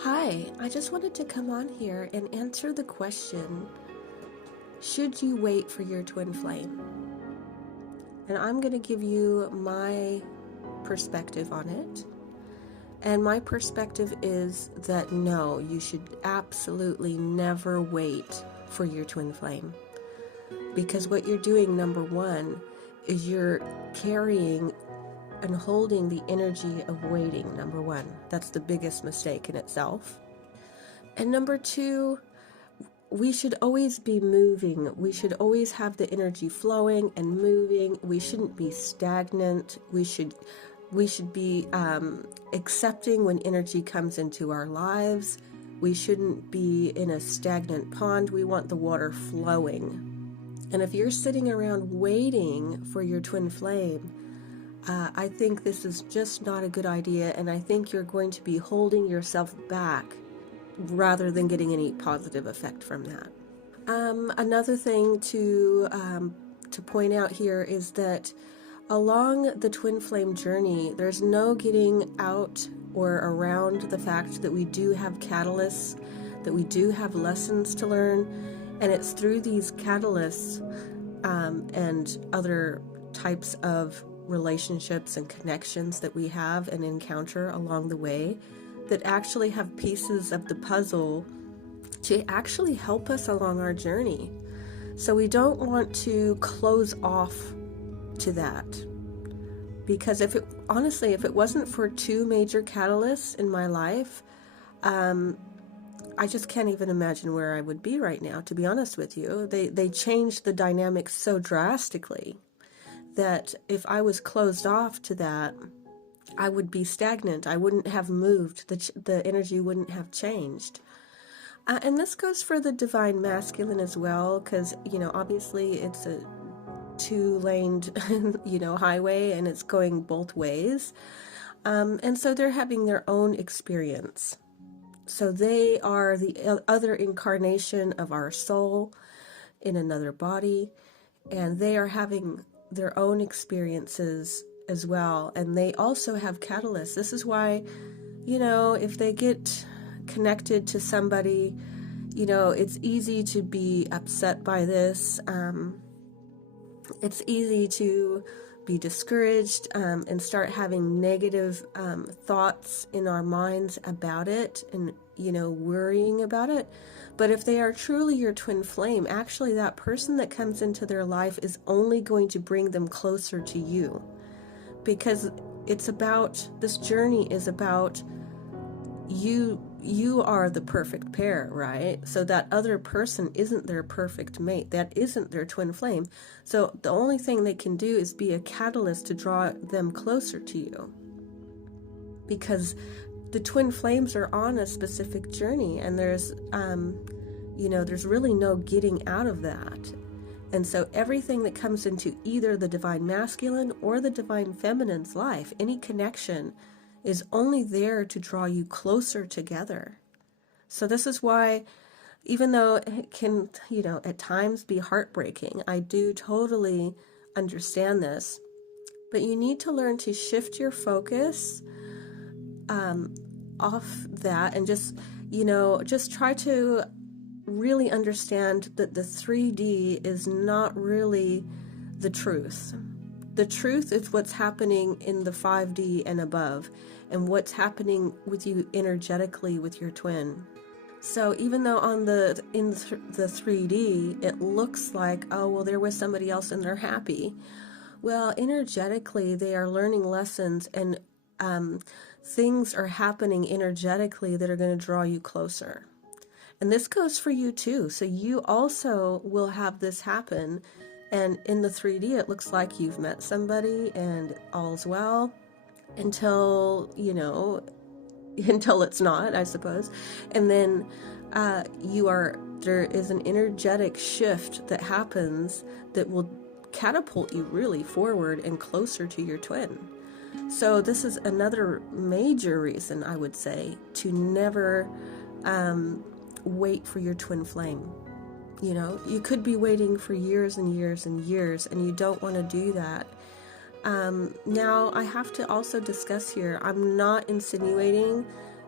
Hi, I just wanted to come on here and answer the question, should you wait for your twin flame? And I'm going to give you my perspective on it. And my perspective is that no, you should absolutely never wait for your twin flame. Because what you're doing, number one, is you're carrying and holding the energy of waiting, number one. That's the biggest mistake in itself. And number two, we should always be moving. We should always have the energy flowing and moving. We shouldn't be stagnant. We should be accepting when energy comes into our lives. We shouldn't be in a stagnant pond. We want the water flowing. And if you're sitting around waiting for your twin flame, I think this is just not a good idea, and I think you're going to be holding yourself back rather than getting any positive effect from that. Another thing to point out here is that along the twin flame journey, there's no getting out or around the fact that we do have catalysts, that we do have lessons to learn, and it's through these catalysts and other types of relationships and connections that we have and encounter along the way that actually have pieces of the puzzle to actually help us along our journey. So we don't want to close off to that, because if it wasn't for two major catalysts in my life, I just can't even imagine where I would be right now, to be honest with you. They changed the dynamics so drastically that if I was closed off to that, I would be stagnant. I wouldn't have moved. The energy wouldn't have changed. And this goes for the divine masculine as well, because, obviously it's a two-laned, highway, and it's going both ways. And so they're having their own experience. So they are the other incarnation of our soul in another body, and they are having their own experiences as well, and they also have catalysts. This is why, if they get connected to somebody, it's easy to be upset by this. It's easy to be discouraged and start having negative thoughts in our minds about it and, worrying about it. But if they are truly your twin flame, actually that person that comes into their life is only going to bring them closer to you. Because this journey is about you are the perfect pair, right? So that other person isn't their perfect mate. That isn't their twin flame. So the only thing they can do is be a catalyst to draw them closer to you. Because the twin flames are on a specific journey, and there's really no getting out of that. And so everything that comes into either the divine masculine or the divine feminine's life, any connection, is only there to draw you closer together. So this is why, even though it can, at times be heartbreaking, I do totally understand this, but you need to learn to shift your focus off that and just try to really understand that the 3D is not really the truth. The truth is what's happening in the 5D and above, and what's happening with you energetically with your twin. So even though in the 3D it looks like, oh well, there was somebody else and they're happy, well, energetically they are learning lessons, and things are happening energetically that are going to draw you closer. And this goes for you too. So you also will have this happen. And in the 3D, it looks like you've met somebody and all's well until it's not, I suppose. And then there is an energetic shift that happens that will catapult you really forward and closer to your twin. So this is another major reason, I would say, to never wait for your twin flame. You could be waiting for years and years and years, and you don't want to do that. Now, I have to also discuss here, I'm not insinuating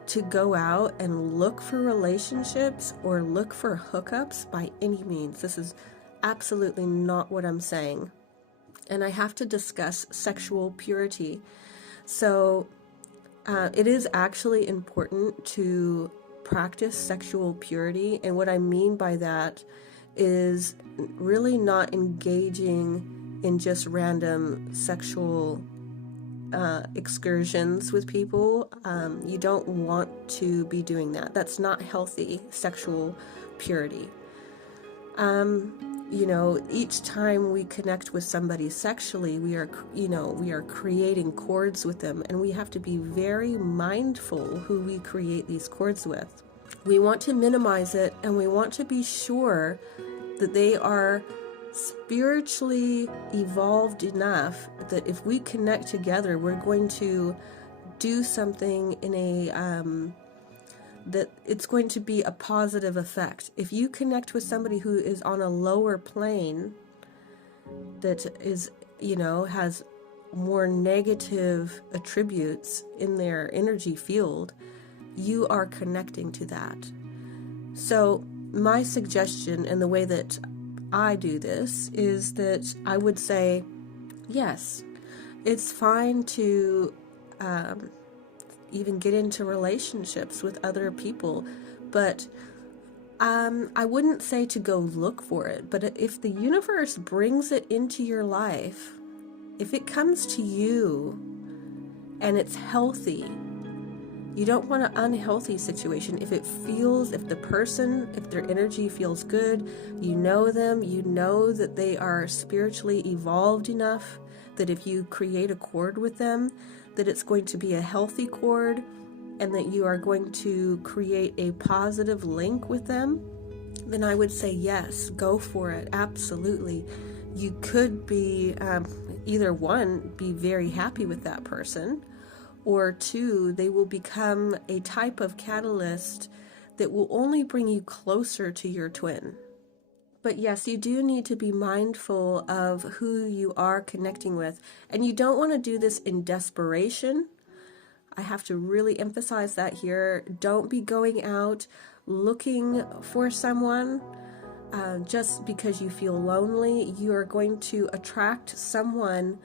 to go out and look for relationships or look for hookups by any means. This is absolutely not what I'm saying. And I have to discuss sexual purity. So it is actually important to practice sexual purity. And what I mean by that is really not engaging in just random sexual excursions with people. You don't want to be doing that. That's not healthy sexual purity. Each time we connect with somebody sexually, we are creating cords with them, and we have to be very mindful who we create these cords with. We want to minimize it, and we want to be sure that they are spiritually evolved enough that if we connect together, we're going to do something in that it's going to be a positive effect. If you connect with somebody who is on a lower plane, that is, has more negative attributes in their energy field, you are connecting to that. So my suggestion, and the way that I do this, is that I would say, yes, it's fine to even get into relationships with other people, but I wouldn't say to go look for it. But if the universe brings it into your life, if it comes to you and it's healthy, you don't want an unhealthy situation. If their energy feels good, you know them, you know that they are spiritually evolved enough that if you create a cord with them, that it's going to be a healthy cord, and that you are going to create a positive link with them, then I would say yes, go for it. Absolutely. You could be, either one, be very happy with that person, or two, they will become a type of catalyst that will only bring you closer to your twin. But yes, you do need to be mindful of who you are connecting with. And you don't want to do this in desperation. I have to really emphasize that here. Don't be going out looking for someone just because you feel lonely. You are going to attract someone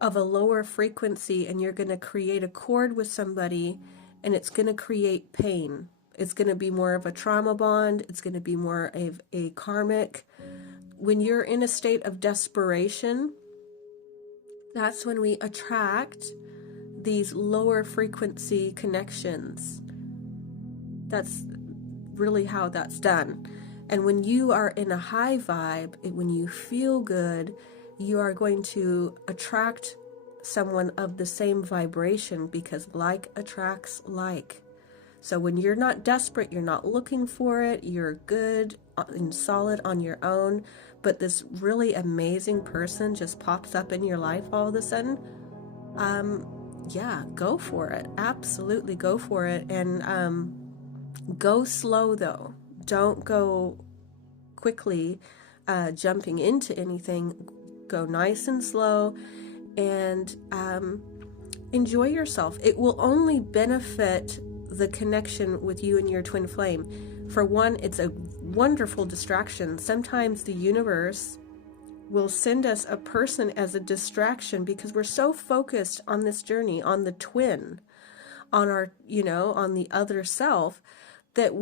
of a lower frequency, and you're going to create a cord with somebody, and it's going to create pain. It's going to be more of a trauma bond. It's going to be more of a karmic. When you're in a state of desperation, that's when we attract these lower frequency connections. That's really how that's done. And when you are in a high vibe, when you feel good, you are going to attract someone of the same vibration, because like attracts like. So when you're not desperate, you're not looking for it, you're good and solid on your own, but this really amazing person just pops up in your life all of a sudden, yeah, go for it. Absolutely go for it. And go slow though. Don't go quickly jumping into anything. Go nice and slow, and enjoy yourself. It will only benefit the connection with you and your twin flame. For one, it's a wonderful distraction. Sometimes the universe will send us a person as a distraction because we're so focused on this journey, on the twin, on our, on the other self, that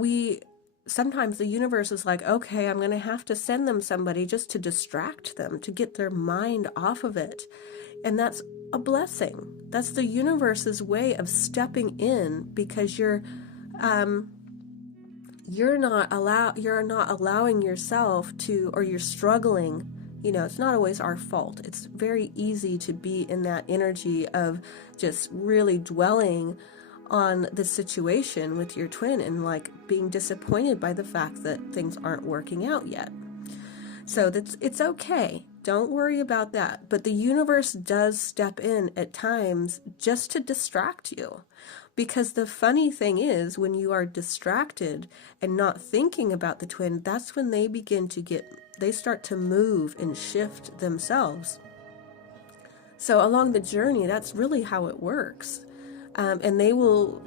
sometimes the universe is like, okay, I'm going to have to send them somebody just to distract them, to get their mind off of it. And that's a blessing. That's the universe's way of stepping in, because you're not allowing yourself to, or you're struggling. It's not always our fault. It's very easy to be in that energy of just really dwelling on the situation with your twin and like being disappointed by the fact that things aren't working out yet. So it's okay. Don't worry about that. But the universe does step in at times just to distract you. Because the funny thing is, when you are distracted and not thinking about the twin, that's when they start to move and shift themselves. So along the journey, that's really how it works. And they will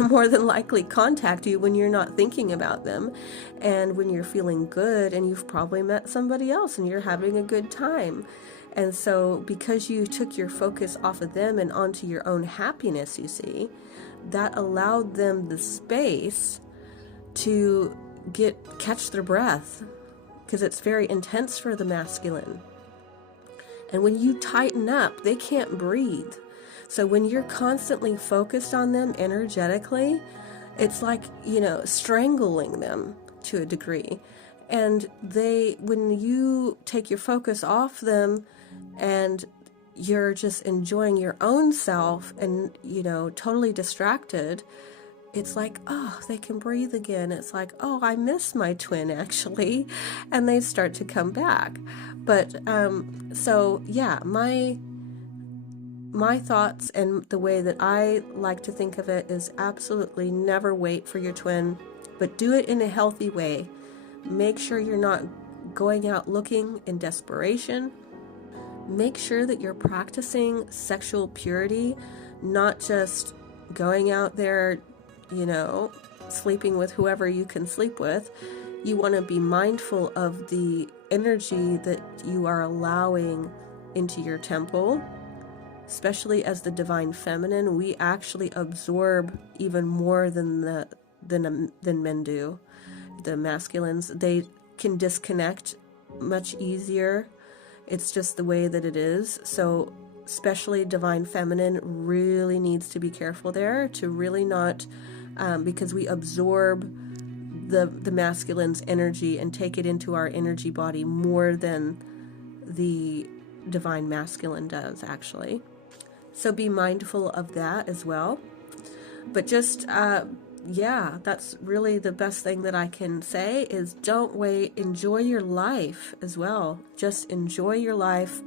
more than likely contact you when you're not thinking about them and when you're feeling good and you've probably met somebody else and you're having a good time. And so because you took your focus off of them and onto your own happiness, you see, that allowed them the space to catch their breath, because it's very intense for the masculine. And when you tighten up, they can't breathe. So when you're constantly focused on them energetically, it's like, strangling them to a degree. And when you take your focus off them and you're just enjoying your own self and, totally distracted, it's like, oh, they can breathe again. It's like, oh, I miss my twin actually. And they start to come back. But, so yeah, my thoughts and the way that I like to think of it is absolutely never wait for your twin, but do it in a healthy way. Make sure you're not going out looking in desperation. Make sure that you're practicing sexual purity, not just going out there, sleeping with whoever you can sleep with. You want to be mindful of the energy that you are allowing into your temple. Especially as the divine feminine, we actually absorb even more than men do. The masculines, they can disconnect much easier. It's just the way that it is. So especially divine feminine really needs to be careful there to really not, because we absorb the masculine's energy and take it into our energy body more than the divine masculine does, actually. So be mindful of that as well. But just, that's really the best thing that I can say is don't wait. Enjoy your life as well. Just enjoy your life.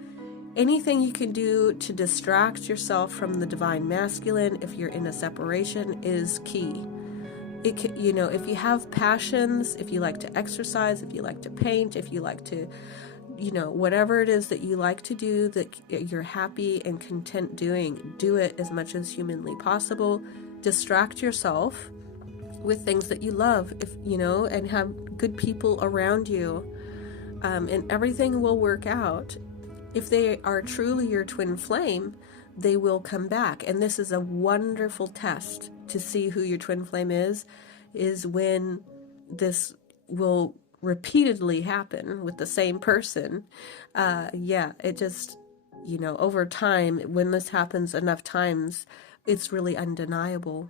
Anything you can do to distract yourself from the divine masculine if you're in a separation is key. If you have passions, if you like to exercise, if you like to paint, if you like to whatever it is that you like to do that you're happy and content doing, do it as much as humanly possible. Distract yourself with things that you love, and have good people around you, and everything will work out. If they are truly your twin flame, they will come back. And this is a wonderful test to see who your twin flame is when this will repeatedly happen with the same person. It just, over time, when this happens enough times, it's really undeniable.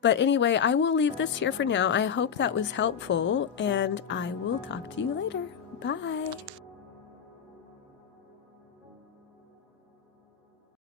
But anyway, I will leave this here for now. I hope that was helpful, and I will talk to you later. Bye.